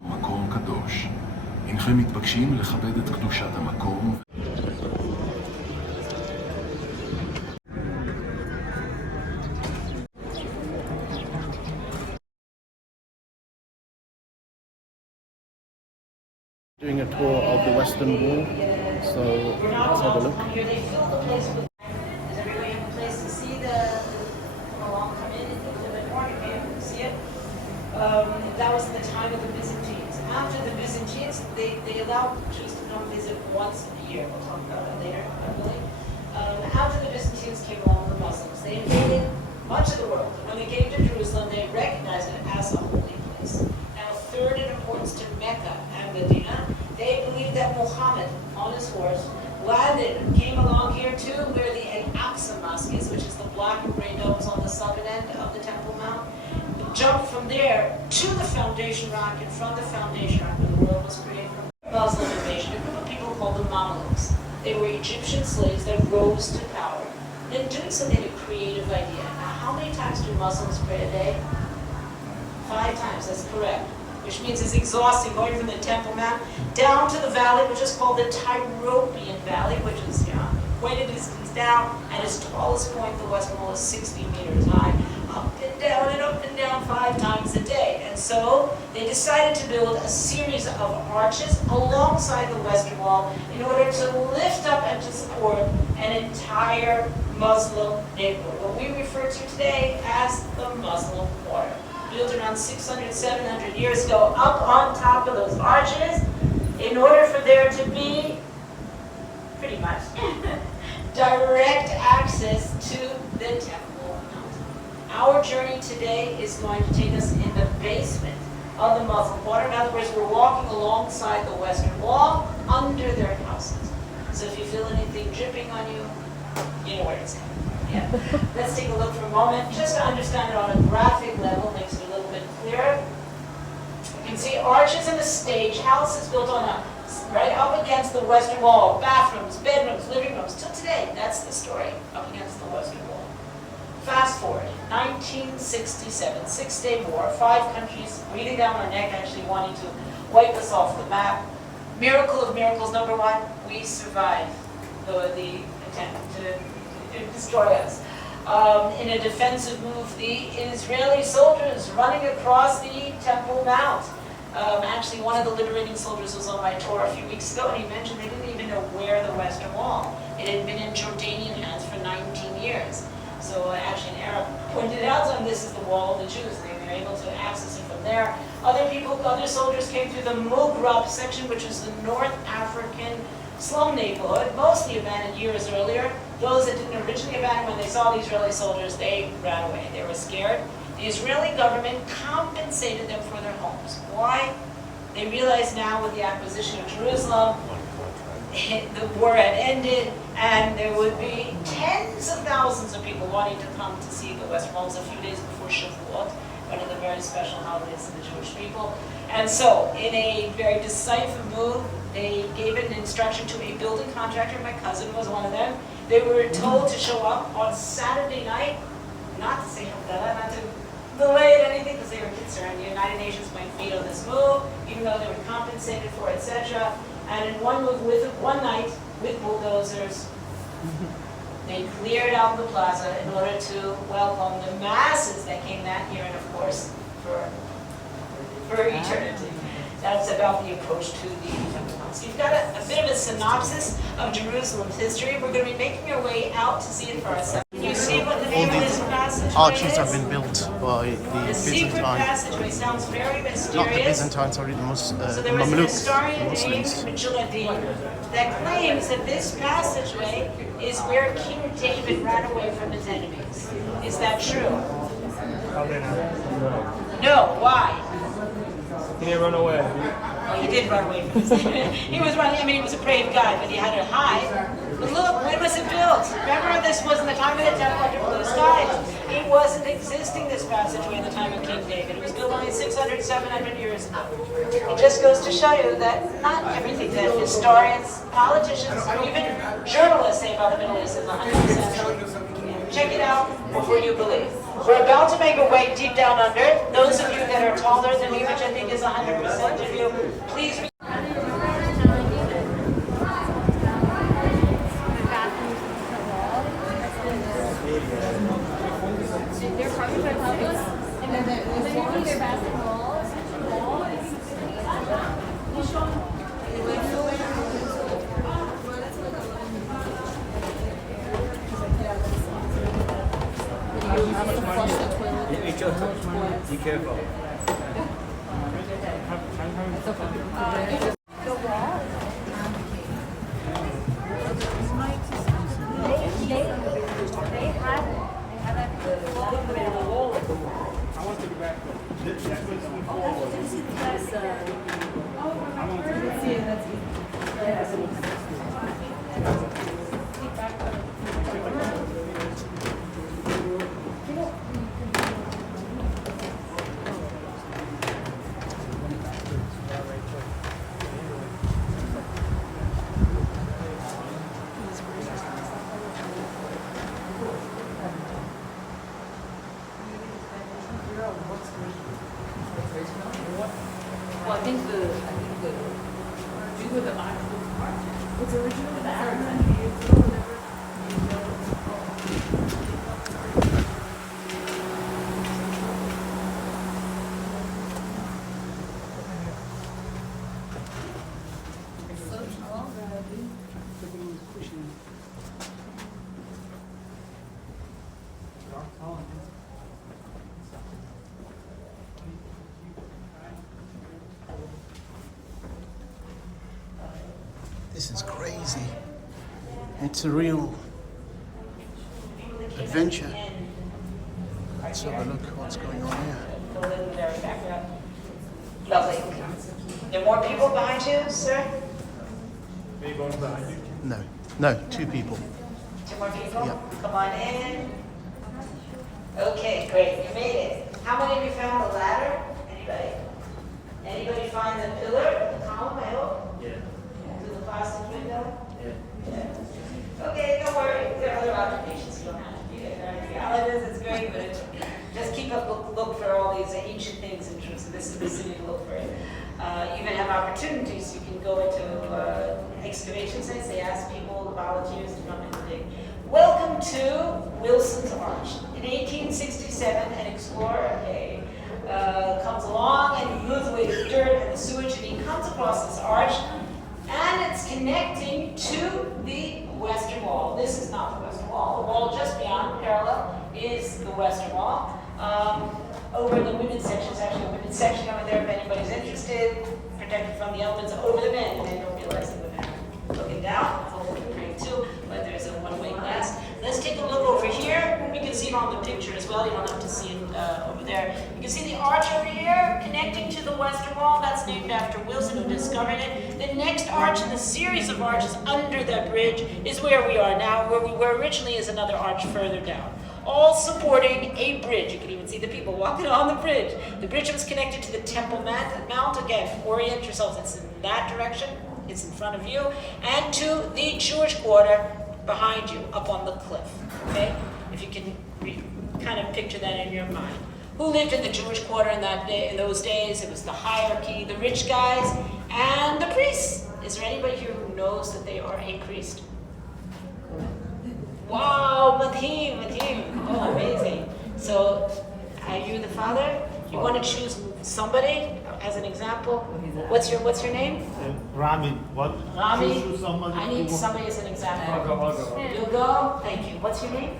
מקום קדוש. הנכם מתבקשים לכבד את קדושת המקום. Doing a tour of the Western Wall, so let's have a look. Does everybody have a place to see the along come in and the morning? See it? That was in the time of the Byzantines. After the Byzantines, they allowed Jews to come visit once a year. We'll talk about that later, I believe. After the Byzantines came along, the Muslims, they invaded much of the world. And when they came to Jerusalem, they recognized it as a holy place. Now, third in importance to Mecca and Medina, they believed that Muhammad, on his horse, landed and came along here too, where the Al-Aqsa Mosque is, which is the black and gray domes on the southern end of the Temple Mount. Jumped from there to the foundation rock, and from the foundation rock where the world was created from Muslim invasion, a group of people called the Mamluks. They were Egyptian slaves that rose to power. And in doing so, they had a creative idea. Now, how many times do Muslims pray a day? 5 times, that's correct. Which means it's exhausting, going from the Temple Mount down to the valley, which is called the Tyropian Valley, which is quite a distance down, and its tallest point, the Western Wall, is 60 meters high. Up and down 5 times a day. And so they decided to build a series of arches alongside the Western Wall in order to lift up and to support an entire Muslim neighborhood, what we refer to today as the Muslim Quarter. Built around 600, 700 years ago, up on top of those arches, in order for there to be, pretty much, direct access to the Temple Mount. Our journey today is going to take us in the basement of the Muslim Quarter. In other words, we're walking alongside the Western Wall, under their houses. So if you feel anything dripping on you, you know where it's coming from. Yeah. Let's take a look for a moment, just to understand it on a graphic level, makes it a little bit clearer. You can see arches in the stage house is built on right up against the Western Wall. Bathrooms, bedrooms, living rooms. Till today, that's the story, up against the Western Wall. Fast forward, 1967, 6-day war, 5 countries breathing down our neck, actually wanting to wipe us off the map. Miracle of miracles, number 1, we survived the attempt to destroy us. In a defensive move, the Israeli soldiers running across the Temple Mount. Actually, one of the liberating soldiers was on my tour a few weeks ago, and he mentioned they didn't even know where the Western Wall. It had been in Jordanian hands for 19 years. So actually an Arab pointed out to them, this is the wall of the Jews. They were able to access it from there. Other soldiers came through the Mughrab section, which was the North African slum neighborhood, mostly abandoned years earlier. Those that didn't originally abandon, when they saw the Israeli soldiers, they ran away. They were scared. The Israeli government compensated them for their homes. Why? They realized now with the acquisition of Jerusalem, the war had ended, and there would be tens of thousands of people wanting to come to see the Western Wall. A few days before Shavuot, one of the very special holidays of the Jewish people. And so, in a very decisive move, they gave an instruction to a building contractor. My cousin was one of them. They were told to show up on Saturday night, not to say Havdalah, not to delay it anything, because they were concerned the United Nations might veto this move, even though they were compensated for, etc. And in one move, one night, with bulldozers, they cleared out the plaza in order to welcome the masses that came that year, and of course, for eternity. That's about the approach to the Temple Mount. So you've got a bit of a synopsis of Jerusalem's history. We're going to be making our way out to see it for ourselves. Can you see what the name of this passageway is? Arches have been built by the secret Byzantine, passageway sounds very mysterious. not the Byzantines, sorry, the So there was an Mamluks, historian Muslims. named Majaladdin that claims that this passageway is where King David ran away from his enemies. Is that true? No. Why? He didn't run away. Well, he did run away from his enemies. He was running. I mean, he was a brave guy, but he had to hide. But look, when was it built? Remember, this wasn't the time of the Temple under blue skies. It wasn't existing, this passageway, in the time of King David. It was built only 600, 700 years ago. It just goes to show you that not everything that historians, politicians, or even journalists say about the Middle East is 100%. Check it out before you believe. We're about to make our way deep down under. Those of you that are taller than me, which I think is 100% of you. Please. They're probably by publics, and then their basketball. Be careful. Well, I think the view of the actual part, it's original back. This is crazy. It's a real adventure. Let's have a look at what's going on here. Lovely. There are more people behind you, sir? No, 2 people. 2 more people? Yep. Come on in. Okay, great. You made it. How many of you found the ladder? Anybody? Anybody find the pillar, the column, I hope? Yeah. To the plastic window? Yeah. Okay, don't worry. There are other occupations. You don't have to be there. All it is, it's great, but just keep a look for all these ancient things in terms of this is the city to look for it. You even have opportunities. You can go into excavation sites. They ask people, the volunteers, to come in and dig. Welcome to Wilson's Arch. In 1867, an explorer comes along and he moves away the dirt and the sewage, and he comes across this arch, and it's connecting to the western wall. This is not the western wall. The wall just beyond, parallel, is the western wall. Over in the women's section, it's actually a women's section over there if anybody's interested, protected from the elements over the men. They don't realize that when they're looking down, it's a whole different thing too, but there's a one-way glass. Let's take a look over here. You can see it on the picture as well. You don't have to see it over there. You can see the arch over here connecting to the western wall. That's named after Wilson, who discovered it. The next arch in the series of arches under that bridge is where we are now. Where we were originally is another arch further down, all supporting a bridge. You can even see the people walking on the bridge. The bridge was connected to the Temple Mount. Again, orient yourselves. It's in that direction. It's in front of you. And to the Jewish Quarter behind you, up on the cliff. Okay? If you can kind of picture that in your mind. Who lived in the Jewish Quarter in those days? It was the hierarchy, the rich guys, and the priests. Is there anybody here who knows that they are a priest? Wow, Madhim. Oh, amazing. So, are you the father? You want to choose somebody as an example? What's your name? Rami. What? Rami. Choose somebody I who need wants- somebody as an example. I'll go. You'll go? Thank you. What's your name?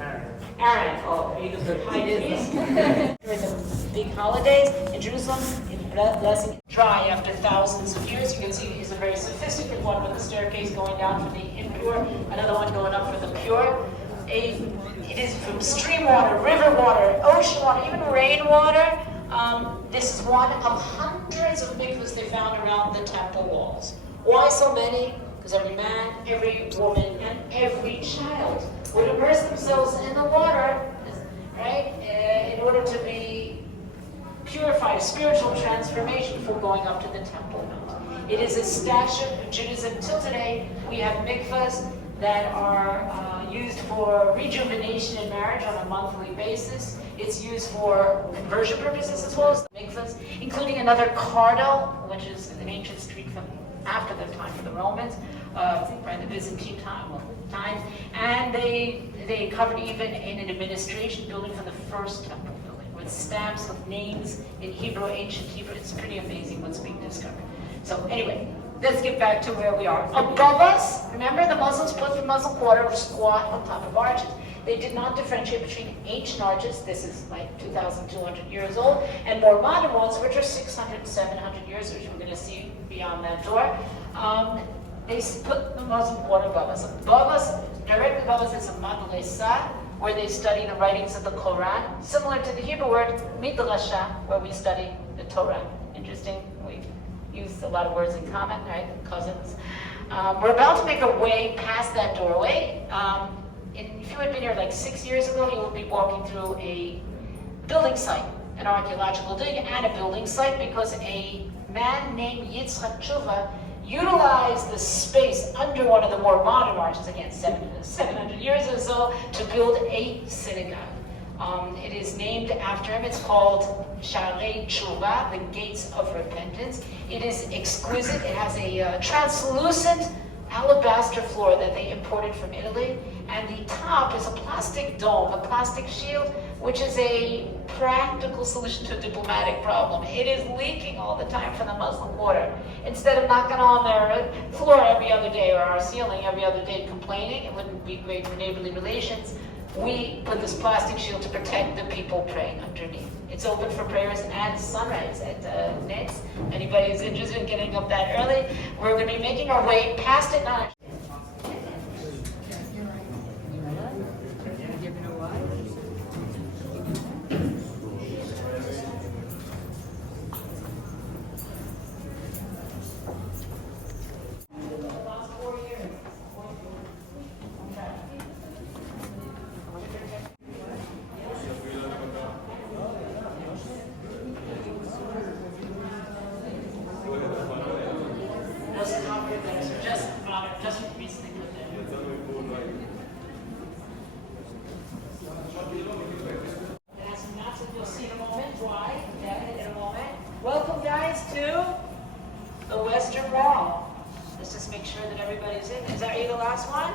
Aaron. Oh, are you the high priest? During the big holidays in Jerusalem, in blessing dry after thousands of years. You can see it's a very sophisticated one with a staircase going down for the impure, another one going up for the pure. It is from stream water, river water, ocean water, even rainwater. This is one of hundreds of mikvahs they found around the temple walls. Why so many? Because every man, every woman, and every child would immerse themselves in the water, right, in order to be purified, a spiritual transformation before going up to the Temple Mount. It is a statute of Judaism. Till today, we have mikvahs that are used for rejuvenation in marriage on a monthly basis. It's used for conversion purposes as well as the mikvah Megillus, including another Cardo, which is an ancient street from after the time of the Romans, right, the Byzantine times, and they covered even in an administration building from the first temple building with stamps with names in Hebrew, ancient Hebrew. It's pretty amazing what's being discovered. So anyway, let's get back to where we are. Above us, remember the Muslims put the Muslim quarter squat on top of arches. They did not differentiate between ancient arches, this is like 2,200 years old, and more modern ones, which are 600, 700 years, which we're going to see beyond that door. They put the Muslim quarter above us. Above us, directly above us, is a madrasa, where they study the writings of the Quran, similar to the Hebrew word midrasha, where we study the Torah. Interesting, we use a lot of words in common, right? Cousins. We're about to make our way past that doorway. If you had been here like 6 years ago, you would be walking through a building site, an archaeological dig and a building site, because a man named Yitzchak Tshuva utilized the space under one of the more modern arches, again 700 years or so, to build a synagogue. It is named after him. It's called Sharei Tshuva, the Gates of Repentance. It is exquisite. It has a translucent alabaster floor that they imported from Italy, and the top is a plastic dome, a plastic shield, which is a practical solution to a diplomatic problem. It is leaking all the time from the Muslim quarter. Instead of knocking on their floor every other day or our ceiling every other day complaining, it wouldn't be great for neighborly relations, we put this plastic shield to protect the people praying underneath. It's open for prayers and sunrise at Nets. Anybody who's interested in getting up that early, we're going to be making our way past it now. Welcome guys to the Western Wall. Let's just make sure that everybody's in. Is that you the last one?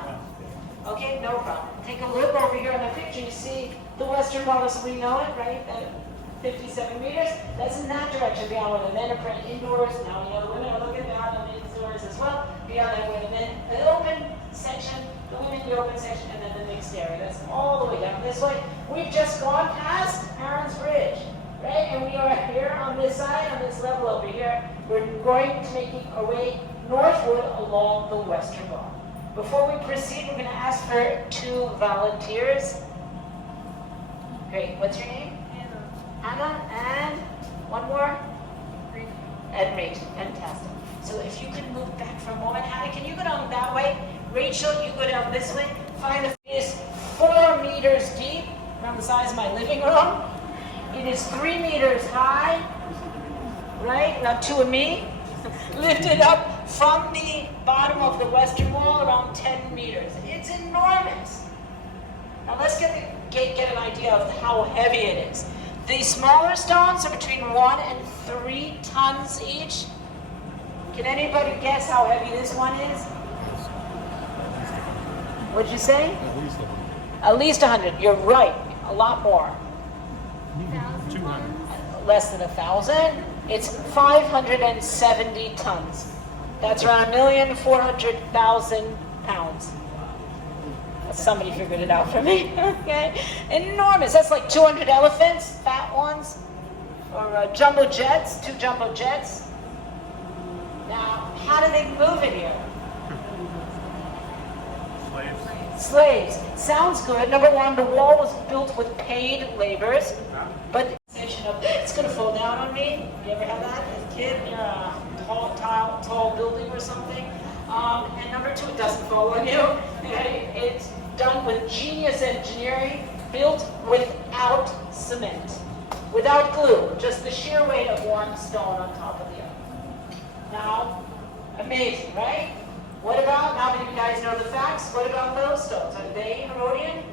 Okay, no problem. Take a look over here on the picture. You see the Western Wall as we know it, right? 57 meters. That's in that direction, beyond where the men are praying indoors. Now we know the women are looking beyond the men's doors as well. Beyond that, where the men, the open section, the women, the open section, and then the mixed area. That's all the way down this way. We've just gone past Aaron's Bridge. Right? And we are here on this side, on this level over here. We're going to make our way northward along the Western Wall. Before we proceed, we're going to ask for 2 volunteers. Great. What's your name? Anna. And one more? And Rachel. Fantastic. So if you could move back for a moment. Hannah, can you go down that way? Rachel, you go down this way. Find the is 4 meters deep, around the size of my living room. It is 3 meters high, right? Now 2 of me, lifted up from the bottom of the Western Wall around 10 meters. It's enormous. Now let's get an idea of how heavy it is. The smaller stones are between 1 and 3 tons each. Can anybody guess how heavy this one is? What'd you say? At least 100. You're right. A lot more. 200. Less than 1,000. It's 570 tons. That's around 1,400,000 pounds. Somebody figured it out for me. Okay, enormous. That's like 200 elephants, fat ones, or jumbo jets, 2 jumbo jets. Now, how do they move it here? Slaves. Sounds good. Number one, the wall was built with paid laborers, but it's going to fall down on me. You ever have that as a kid near a tall building or something? And number two, it doesn't fall on you. Okay? It's done with genius engineering, built without cement, without glue, just the sheer weight of one stone on top of the other. Now, amazing, right? What about, now that you guys know the facts, what about those stones? Are they Herodian?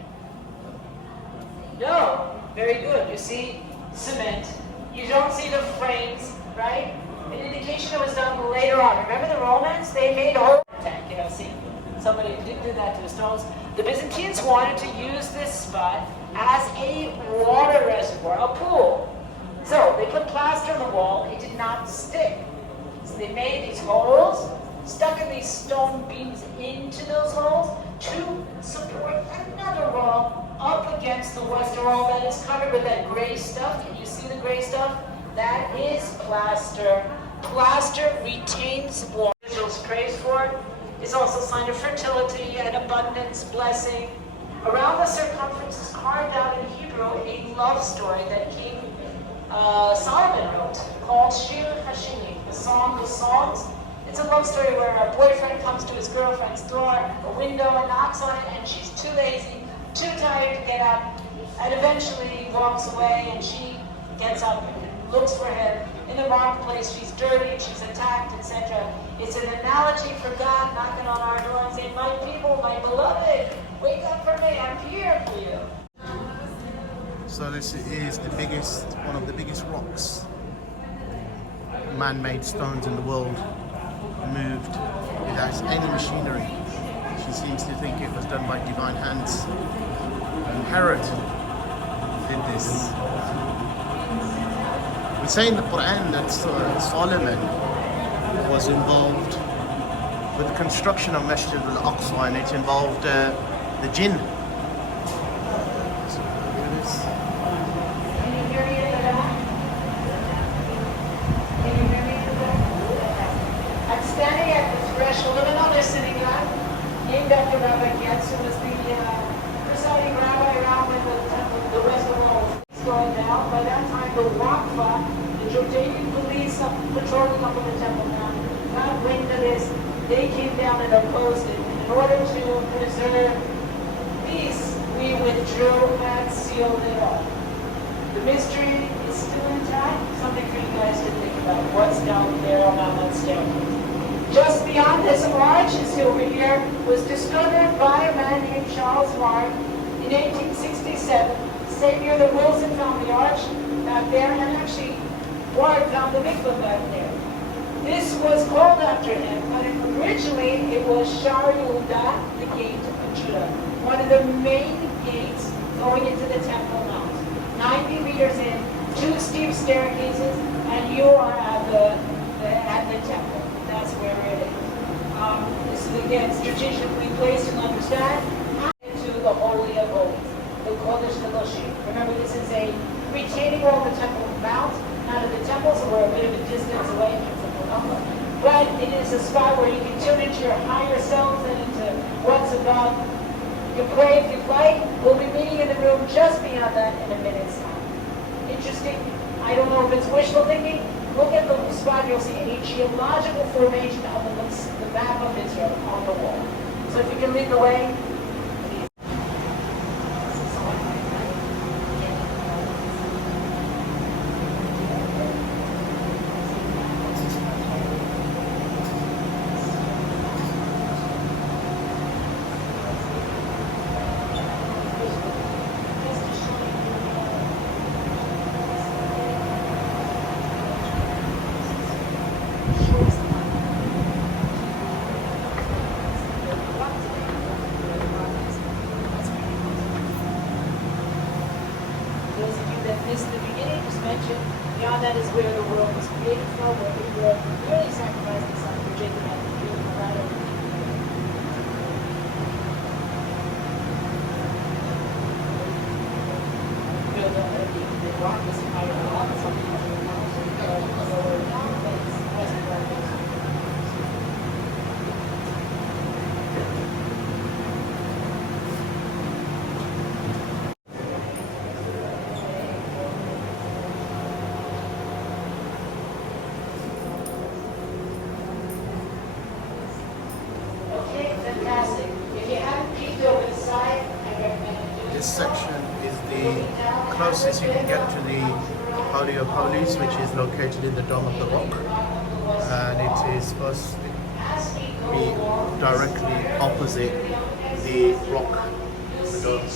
No. Very good. You see, cement, You don't see the frames, right? An indication it was done later on. Remember the Romans? They made a whole tank, you know, see? Somebody did that to the stones. The Byzantines wanted to use this spot as a water reservoir, a pool. So they put plaster on the wall. It did not stick. So they made these holes, stuck in these stone beams into those holes to support another wall up against the western wall that is covered with that gray stuff. Can you see the gray stuff? That is plaster. Plaster retains water. Angels prays for it. It's also a sign of fertility and abundance, blessing. Around the circumference is carved out in Hebrew a love story that King Solomon wrote called Shir Hashini, the Song of Songs. It's a love story where a boyfriend comes to his girlfriend's door, a window, and knocks on it, and she's too lazy, too tired to get up, and eventually walks away, and she gets up and looks for him in the wrong place. She's dirty, she's attacked, etc. It's an analogy for God knocking on our door and saying, my people, my beloved, wake up for me, I'm here for you. So this is the biggest, one of the biggest rocks, man-made stones in the world, moved without any machinery. She seems to think it was done by divine hands. And Herod did this. We say in the Quran that Solomon was involved with the construction of Masjid al-Aqsa, and it involved the jinn. So here it is. Can you hear me in the back? Can you hear me in the back? I'm standing at the threshold of another synagogue named after Rabbi Getz, who was the presiding rabbi around when the temple, the rest of the world was going down. By that time, the Waqfa, the Jordanian police patrolling up in the temple now, got wind of this. They came down and opposed it. In order to preserve peace, we withdrew and sealed it off. The mystery is still intact. Something for you guys to think about. What's down there on that staircase? Just beyond this arch is over here, was discovered by a man named Charles Ward in 1867. Same year that Wilson found the arch back there, and actually Ward found the mikveh back there. This was called after him, but originally it was Shar Yehuda, the gate of Judah, one of the main gates going into the Temple Mount. 90 meters in, 2 steep staircases, and you are at the temple. That's where it is. This is again strategically placed and understand into the Holy of Holies, the Kodesh Kadoshim. Remember, this is a retaining wall of the Temple Mount, not of the temple, so we're a bit of a distance away from but it is a spot where you can tune into your higher selves and into what's above. You can pray if you'd like. We'll be meeting in the room just beyond that in a minute's time. Interesting. I don't know if it's wishful thinking. Look at the spot. You'll see a geological formation of the map of Israel on the wall. So if you can lead the way. Those of you that missed the beginning, just mentioned, beyond that is where the world was created from, where we were really sacrificed the son for Jacob and the Jew, right over the rock was higher up, something like lower down, but it's western America. Fantastic. If you haven't peeked over the side, I recommend you do it. This section is the closest you can get to the Holy of Holies, which is located in the Dome of the Rock. And it is supposed to be directly opposite the rock, the dome.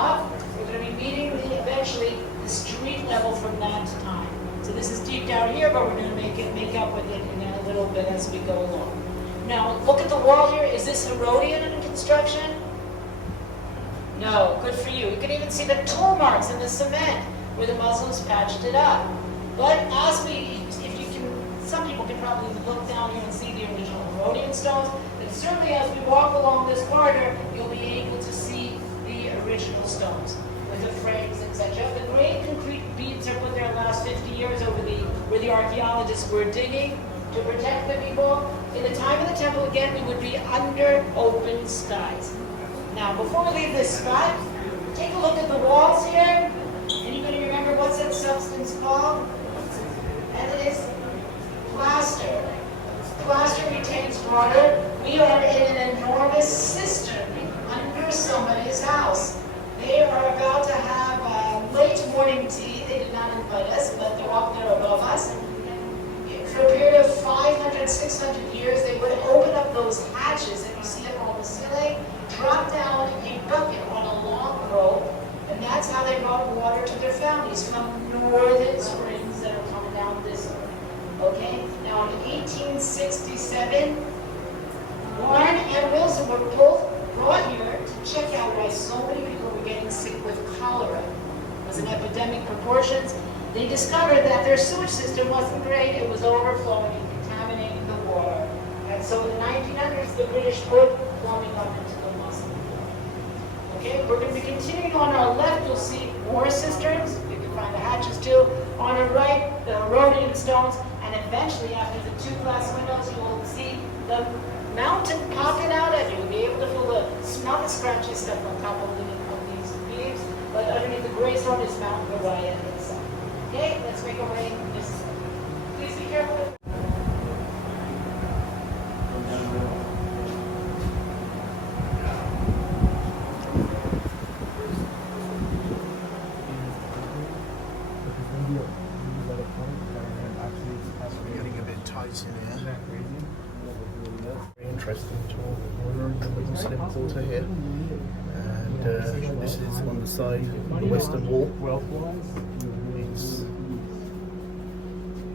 enough. We're going to be meeting eventually the street level from that time. So this is deep down here, but we're going to make up with it in a little bit as we go along. Now, look at the wall here. Is this Herodian in construction? No, good for you. You can even see the tool marks in the cement where the Muslims patched it up. But if you can, some people can probably look down here and see the original Herodian stones. But certainly as we walk along this corridor, you'll be able to see the original stones with the frames, etc. The gray concrete beams are put there the last 50 years over where the archaeologists were digging to protect the people. In the time of the temple, again, we would be under open skies. Now, before we leave this spot, take a look at the walls here. Anybody remember what's that substance called? And it is plaster. Plaster retains water. We are in an enormous cistern under somebody's house. They are about to have late morning tea. They did not invite us, but they're up there above us. For a period of 500, 600 years, they would open up those hatches that you see up on the ceiling, drop down a bucket on a long rope, and that's how they brought water to their families from northern springs that are coming down this way. Okay? Now in 1867, Warren and Wilson were both brought here to check out why so many people were getting sick with cholera. It was an epidemic proportions. They discovered that their sewage system wasn't great. It was overflowing and contaminating the water. And so in the 1900s, the British put plumbing up into the Muslim. Okay, we're going to be continuing on our left. You'll see more cisterns. You can find the hatches too. On our right, the Herodian stones. And eventually, after the two glass windows, you will see the mountain popping out at you. You'll be able to feel not the scratchy stuff on top of these beams, but underneath the gray stone is Mount Moriah itself. Okay, let's make our way this way. Please be careful. Getting a bit tight in here. Very interesting tour. Muslim quarter here. And this is on the side of the western wall. It's a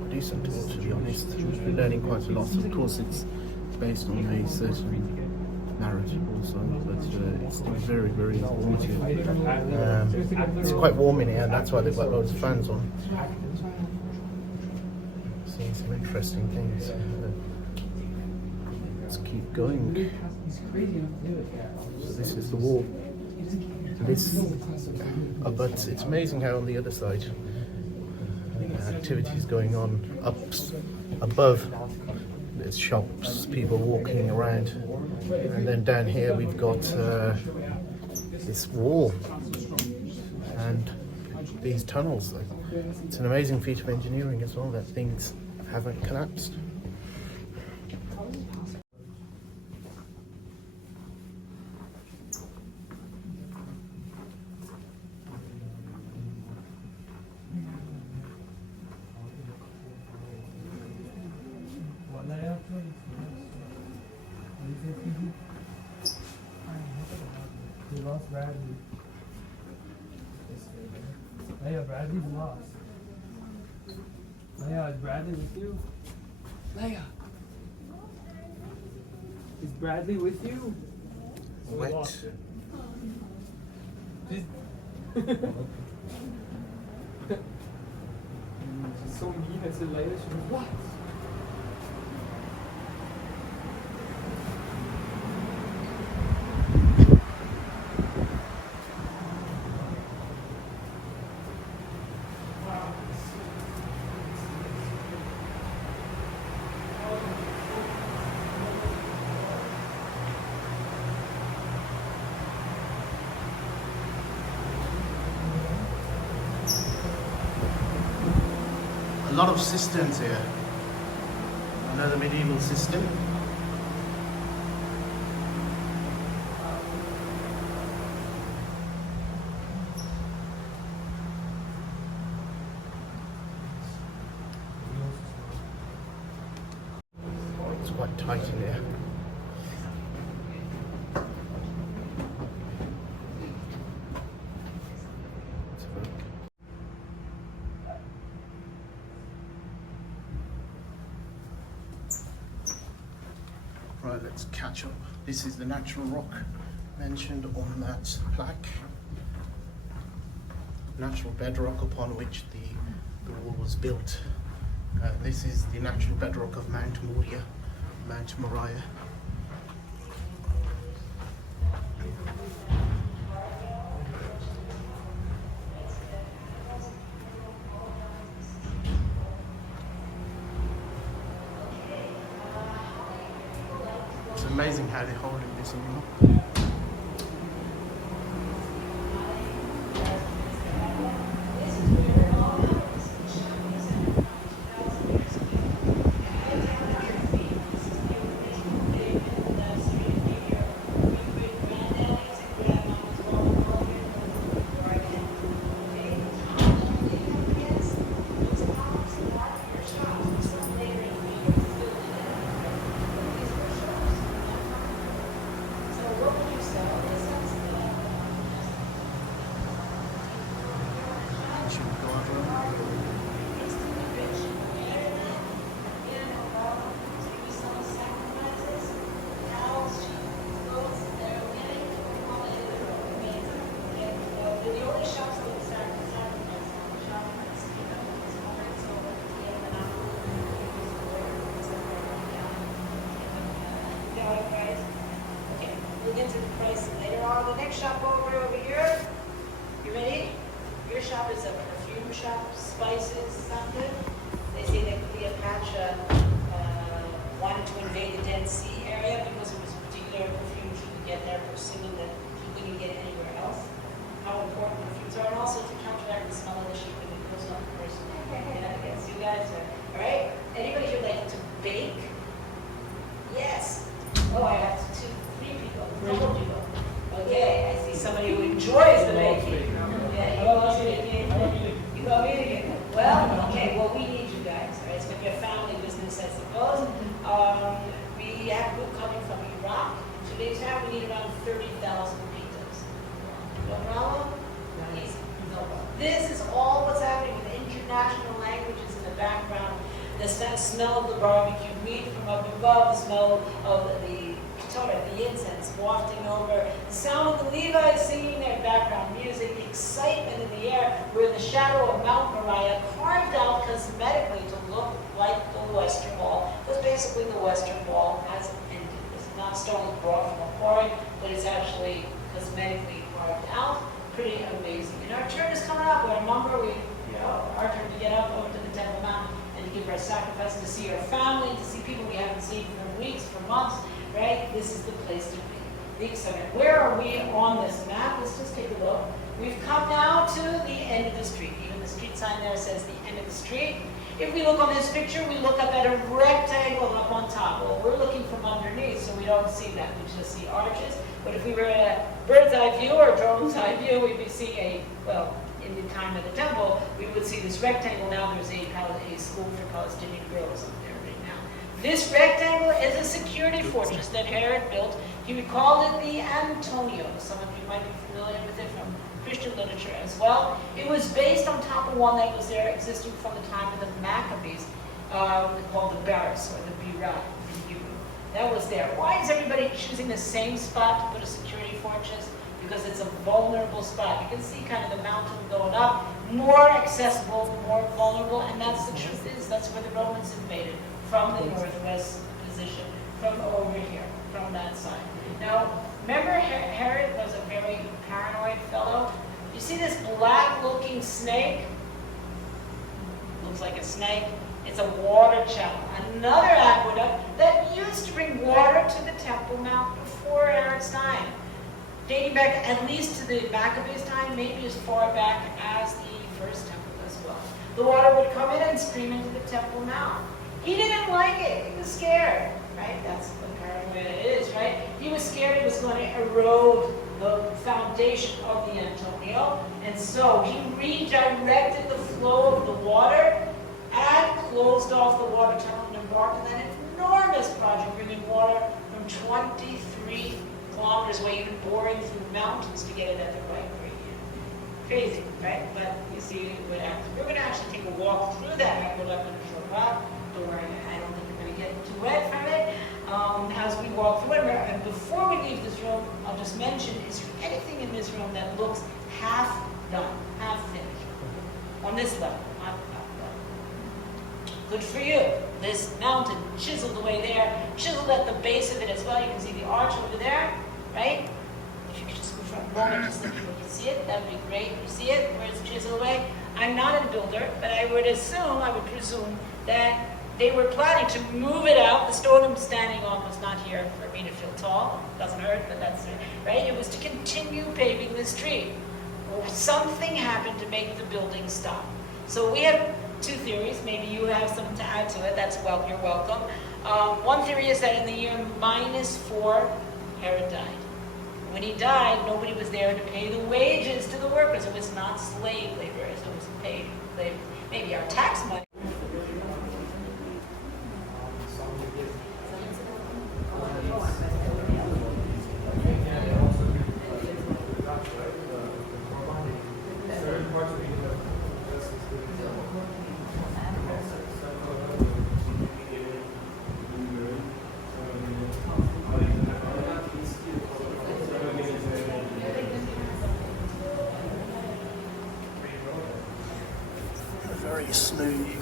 decent tour, to be honest. We're learning quite a lot. Of course, it's based on a certain narrative also, but it's very, very informative. It's quite warm in here, and that's why they've got loads of fans on. Seeing some interesting things. Let's keep going. So this is the wall. But it's amazing how on the other side activities going on up above. There's shops, people walking around, and then down here we've got this wall and these tunnels. It's an amazing feat of engineering as well that things haven't collapsed. We lost Bradley. Leia, Bradley's lost. Leia, is Bradley with you? Leia! Is Bradley with you? Wet. She's so mean. I said Leia, she goes, what? A lot of cisterns here. Another medieval cistern. It's quite tight in here. let's catch up. This is the natural rock mentioned on that plaque. Natural bedrock upon which the wall was built. This is the natural bedrock of Mount Moriah, Mount Moriah. It's amazing how they're holding this in. Into the price later on. The next shop over here. You ready? Your shop is a perfume shop, spices, something. They say that Cleopatra wanted to invade the Dead Sea area because it was a particular perfume she could get there, pursuing that she couldn't get anywhere else. How important perfumes are, and also to counteract the smell of the sheep when it goes on the person. Yes, you guys are. All right. Anybody here like to bake? Yes. Oh, I have two. Couple people. Okay, I see somebody who enjoys the baking. Yeah, you love baking. You love eating it. Well, okay, well, we need you guys. All right, it's going to be a family business, I suppose. We have group coming from Iraq. In today's time, we need around 30,000 pizzas. No problem? Easy. No problem. This is all what's happening with international languages in the background. The smell of the barbecue meat from up above, the smell of the incense wafting over, the sound of the Levites singing their background music, the excitement in the air. We're in the shadow of Mount Moriah, carved out cosmetically to look like the Western Wall, because basically the Western Wall has ended. It's not stone brought from a quarry, but it's actually cosmetically carved out. Pretty amazing. And our turn is coming up. We're our turn to get up over to the Temple Mount and to give our sacrifice, to see our family, to see people we haven't seen for weeks, for months. Right? This is the place to be. The excitement. Where are we on this map? Let's just take a look. We've come now to the end of the street. Even the street sign there says the end of the street. If we look on this picture, we look up at a rectangle up on top. Well, we're looking from underneath, so we don't see that. We just see arches. But if we were at a bird's eye view or drone's eye view, we'd be seeing in the time of the temple, we would see this rectangle. Now there's a school for Palestinian girls up there. This rectangle is a security fortress that Herod built. He called it the Antonio. Some of you might be familiar with it from Christian literature as well. It was based on top of one that was there existing from the time of the Maccabees, called the Barras, or the Birat in Hebrew. That was there. Why is everybody choosing the same spot to put a security fortress? Because it's a vulnerable spot. You can see kind of the mountain going up, more accessible, more vulnerable, and that's the truth is, that's where the Romans invaded. From the northwest position, from over here, from that side. Now, remember Herod was a very paranoid fellow? You see this black-looking snake? Looks like a snake. It's a water channel. Another aqueduct that used to bring water to the Temple Mount before Herod's time. Dating back at least to the Maccabees' time, maybe as far back as the first temple as well. The water would come in and stream into the Temple Mount. He didn't like it. He was scared, right? That's what paranoia is, right? He was scared it was going to erode the foundation of the Antonio, and so he redirected the flow of the water and closed off the water tunnel and embarked on that enormous project, bringing water from 23 kilometers away, even boring through mountains to get it at the right gradient. Crazy, right? But you see what happens. We're going to actually take a walk through that aqueduct in a short while. Don't worry, I don't think you're going to get too wet from it. as we walk through it. And before we leave this room, I'll just mention, is there anything in this room that looks half done, half finished? On this level, not done. Good for you. This mountain chiseled away there, chiseled at the base of it as well. You can see the arch over there, right? If you could just move for a moment, just let me see it, that would be great. You see it, where it's chiseled away? I'm not a builder, but I would presume that they were planning to move it out. The stone I'm standing on was not here for me to feel tall. Doesn't hurt, but that's right. It was to continue paving the street. Something happened to make the building stop. So we have two theories. Maybe you have something to add to it. That's you're welcome. One theory is that in the year -4, Herod died. When he died, nobody was there to pay the wages to the workers. It was not slave laborers. It was paid labor. Maybe our tax money. Very smooth.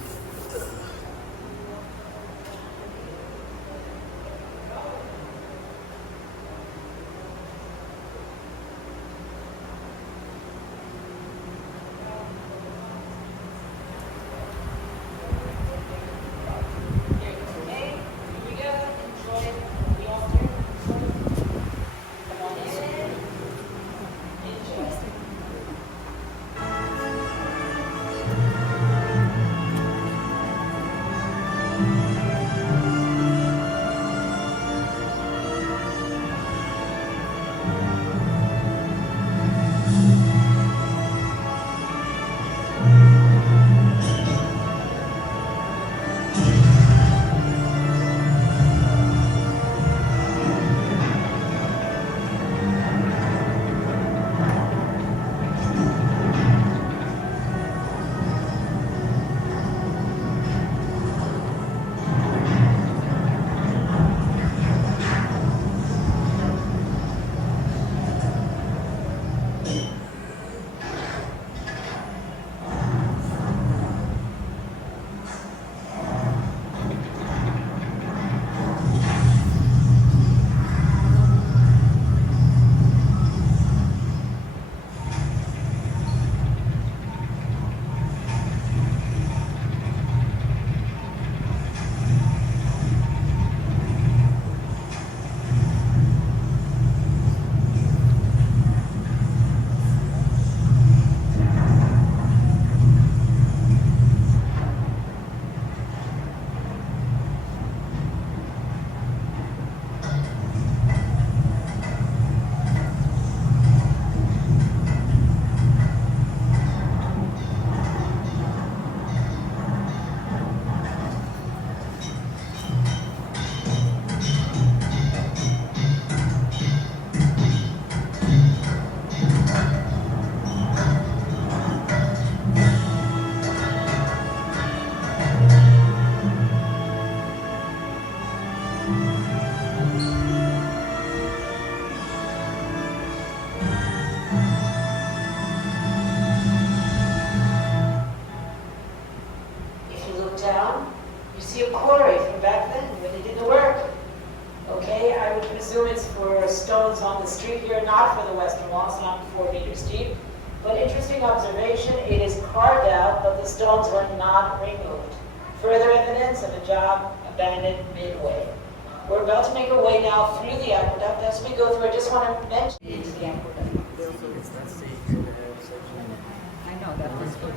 Not for the western wall, it's not 4 meters deep. But interesting observation, it is carved out, but the stones were not removed. Further evidence of a job abandoned midway. We're about to make our way now through the aqueduct. As we go through, I just want to mention into the aqueduct. I know, that was good.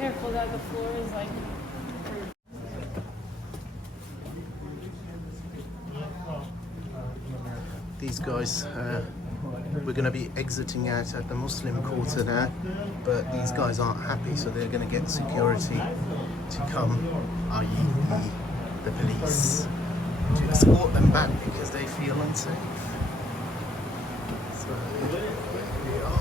Careful that the floor is like. These guys, we're going to be exiting out at the Muslim quarter now, but these guys aren't happy, so they're going to get security to come, i.e. the police, to escort them back because they feel unsafe. So here we are.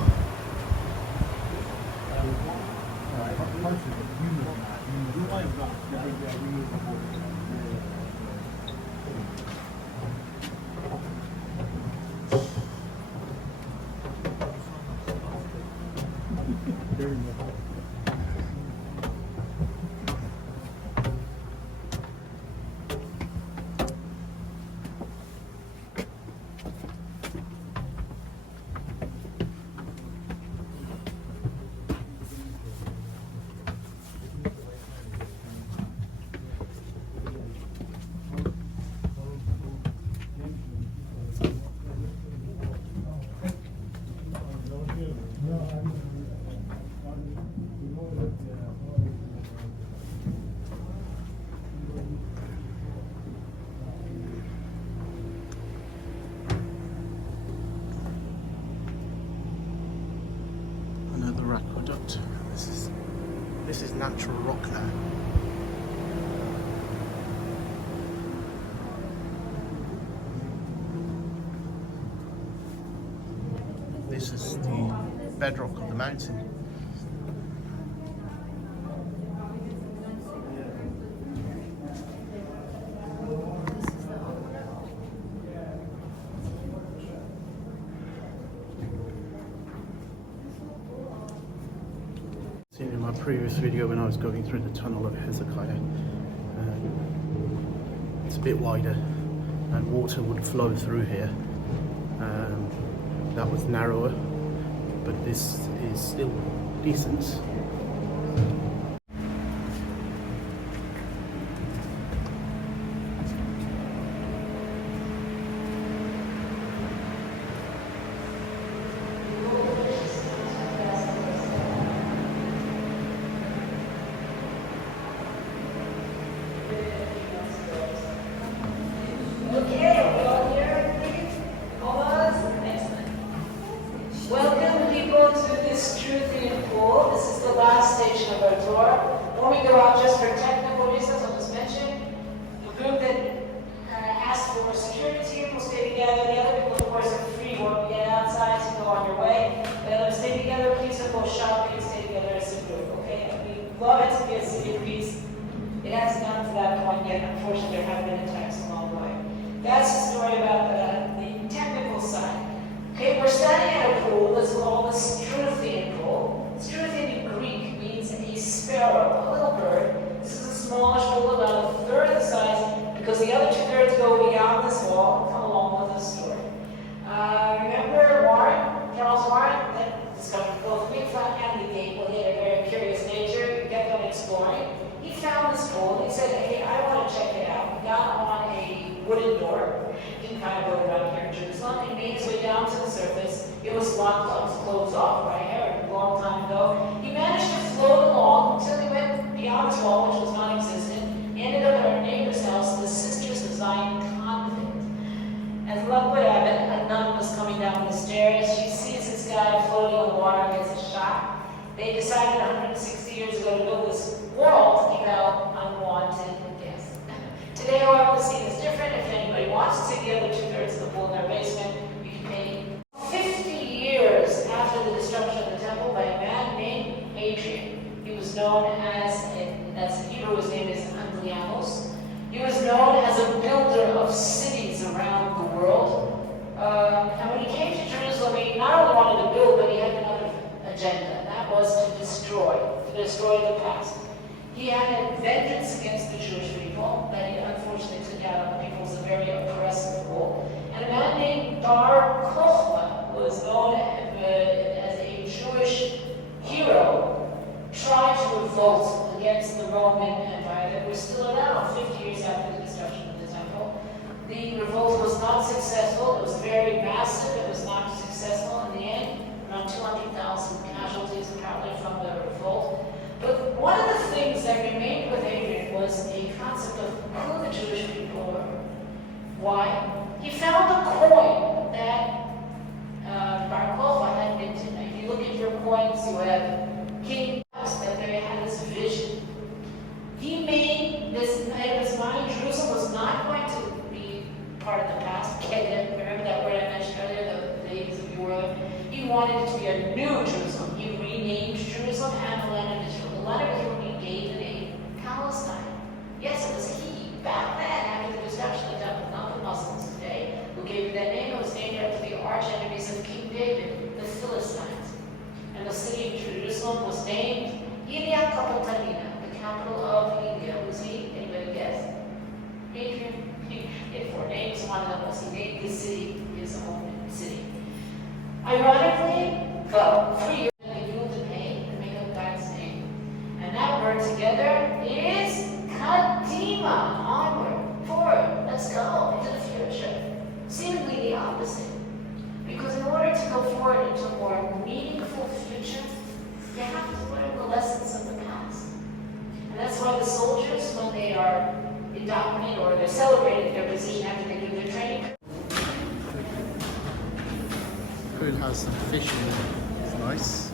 Another aqueduct. This is natural rock now. This is the bedrock of the mountain. Seen in my previous video when I was going through the tunnel of Hezekiah, it's a bit wider and water would flow through here. That was narrower, but this is still decent. Welcome people to this Truthian pool. This is the last station of our tour. When we go out, just for technical reasons, I'll just mention, the group that asked for security will stay together. The other people, of course, are free. You won't get outside to go on your way. But let them stay together. Please don't go shopping and stay together as a group, okay? We love it to be a city of peace. It hasn't gotten to that point yet. Unfortunately, there have been attacks along the way. That's the story about the technical side. Okay, we're standing at a pool that's called the Struthian pool. Struthian in Greek means a sparrow, a little bird. This is a smallish pool, about a third of the size, because the other 2/3 go beyond this wall, come along with this story. Remember Warren, Charles Warren, that discovered both Greek flat and the gate. Well, he had a very curious nature. He kept on exploring. He found this pool and he said, hey, I want to check it out. He got on a wooden door. You can kind of go around here in Jerusalem. He made his way down to the surface. It was locked up, it was closed off right here a long time ago. He managed to float along until he went beyond this wall, which was non-existent. Ended up at our neighbor's house, the Sisters of Zion convent. As luck would have it, a nun was coming down the stairs. She sees this guy floating on the water, gets a shock. They decided 160 years ago to build this wall to keep out unwanted guests. Today, however, the scene is different. If anybody wants to see the other 2/3 of the pool in their basement, you can pay. 50 years after the destruction of the temple by a man named Hadrian. He was known as in Hebrew, his name is Andrianos. He was known as a builder of cities around the world. And when he came to Jerusalem, he not only wanted to build, but he had another agenda, and that was to destroy the past. He had a vengeance against the Jewish people that he unfortunately took out on the people. It was a very oppressive rule. And a man named Bar Kokhba was known as a Jewish hero, tried to revolt against the Roman Empire that was still around 50 years after the destruction of the temple. The revolt was not successful. It was very massive. It was not successful in the end. Around 200,000 casualties apparently from the revolt. But one of the things that remained with Hadrian was a concept of who the Jewish people were. Why? He found a coin that Bar Kokhba had minted. If you look at your coins, you have King that they had this vision. He wanted it to be a new Jerusalem. He renamed Jerusalem and the land of Israel. The land of Israel he gave the name Palestine. Yes, it was he back then after the destruction of the temple, not the Muslims today, who gave it that name. It was named after the arch enemies of King David, the Philistines. And the city of Jerusalem was named Ilia Capitalina, the capital of India. Who's he? Anybody guess? Adrian. He four names, one of them was he named the city his own city. Ironically, the 3 years they knew the name, the make of God's name. And that word together is Kadima. Onward, forward, let's go into the future. Seemingly the opposite. Because in order to go forward into a more meaningful future, you have to learn the lessons of the past. And that's why the soldiers, when they are indoctrinated or they're celebrating their position after they do their training, Pool has some fish in there. It's nice.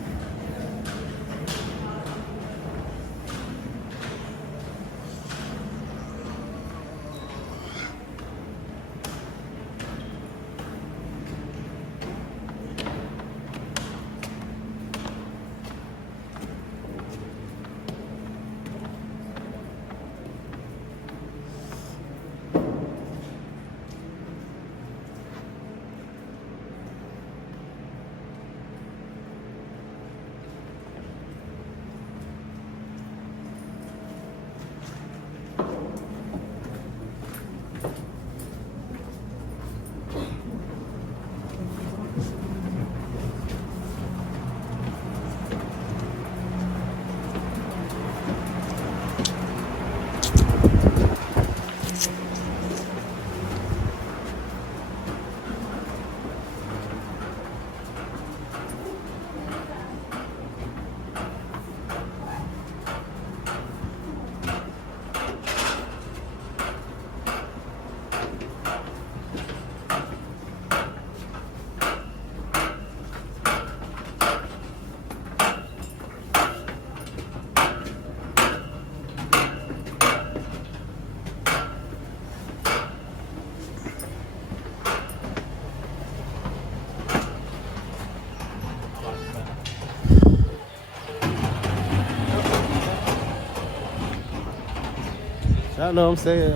No, I'm saying.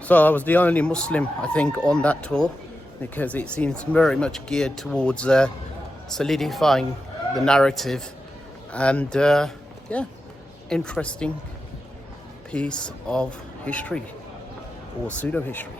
So I was the only Muslim, I think, on that tour because it seems very much geared towards solidifying the narrative and yeah, interesting piece of history or pseudo history.